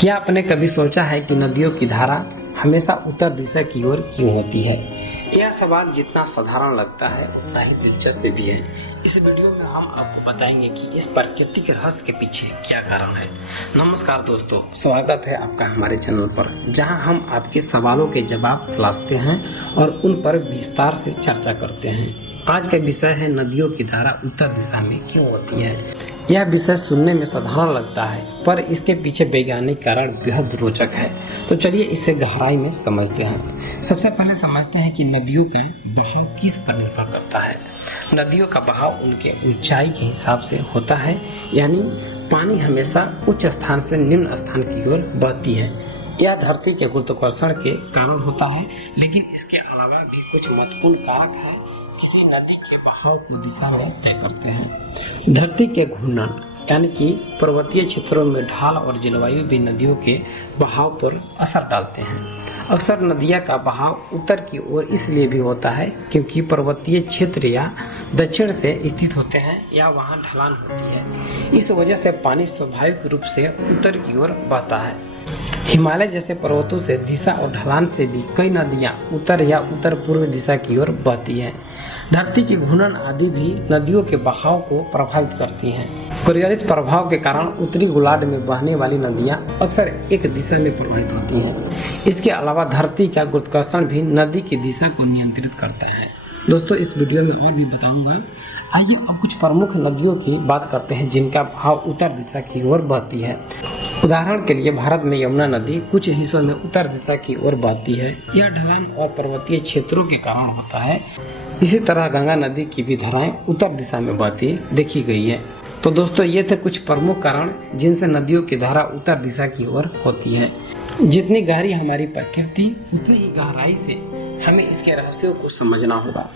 क्या आपने कभी सोचा है कि नदियों की धारा हमेशा उत्तर दिशा की ओर क्यों होती है? यह सवाल जितना साधारण लगता है उतना ही दिलचस्प भी है। इस वीडियो में हम आपको बताएंगे कि इस प्राकृतिक रहस्य के पीछे क्या कारण है। नमस्कार दोस्तों, स्वागत है आपका हमारे चैनल पर, जहां हम आपके सवालों के जवाब तलाशते हैं और उन पर विस्तार से चर्चा करते हैं। आज का विषय है नदियों की धारा उत्तर दिशा में क्यों होती है। यह विषय सुनने में साधारण लगता है, पर इसके पीछे वैज्ञानिक कारण बेहद रोचक है। तो चलिए इसे गहराई में समझते हैं। सबसे पहले समझते हैं कि नदियों का बहाव किस पर निर्भर करता है। नदियों का बहाव उनके ऊंचाई के हिसाब से होता है, यानी पानी हमेशा उच्च स्थान से निम्न स्थान की ओर बहती है। यह धरती के गुरुत्वाकर्षण के कारण होता है, लेकिन इसके अलावा भी कुछ महत्वपूर्ण कारक है किसी नदी के बहाव को दिशा में तय करते हैं। धरती के घूर्णन यानी कि पर्वतीय क्षेत्रों में ढाल और जलवायु भी नदियों के बहाव पर असर डालते हैं। अक्सर नदियां का बहाव उत्तर की ओर इसलिए भी होता है क्योंकि पर्वतीय क्षेत्र या दक्षिण से स्थित होते हैं या वहां ढलान होती है। इस वजह से पानी स्वाभाविक रूप से उत्तर की ओर बहता है। हिमालय जैसे पर्वतों से दिशा और ढलान से भी कई नदियां उत्तर या उत्तर पूर्व दिशा की ओर बहती हैं। धरती की घूर्णन आदि भी नदियों के बहाव को प्रभावित करती हैं। कोरियोलिस प्रभाव के कारण उत्तरी गोलार्ध में बहने वाली नदियां अक्सर एक दिशा में प्रवाहित होती हैं। इसके अलावा धरती का गुरुत्वाकर्षण भी नदी की दिशा को नियंत्रित करता है। दोस्तों, इस वीडियो में और भी बताऊंगा। आइए अब कुछ प्रमुख नदियों की बात करते हैं जिनका बहाव उत्तर दिशा की ओर बहती है। उदाहरण के लिए भारत में यमुना नदी कुछ हिस्सों में उत्तर दिशा की ओर बहती है। यह ढलान और पर्वतीय क्षेत्रों के कारण होता है। इसी तरह गंगा नदी की भी धाराएं उत्तर दिशा में बहती देखी गई है। तो दोस्तों, ये थे कुछ प्रमुख कारण जिनसे नदियों की धारा उत्तर दिशा की ओर होती है। जितनी गहरी हमारी प्रकृति, उतनी ही गहराई से हमें इसके रहस्यों को समझना होगा।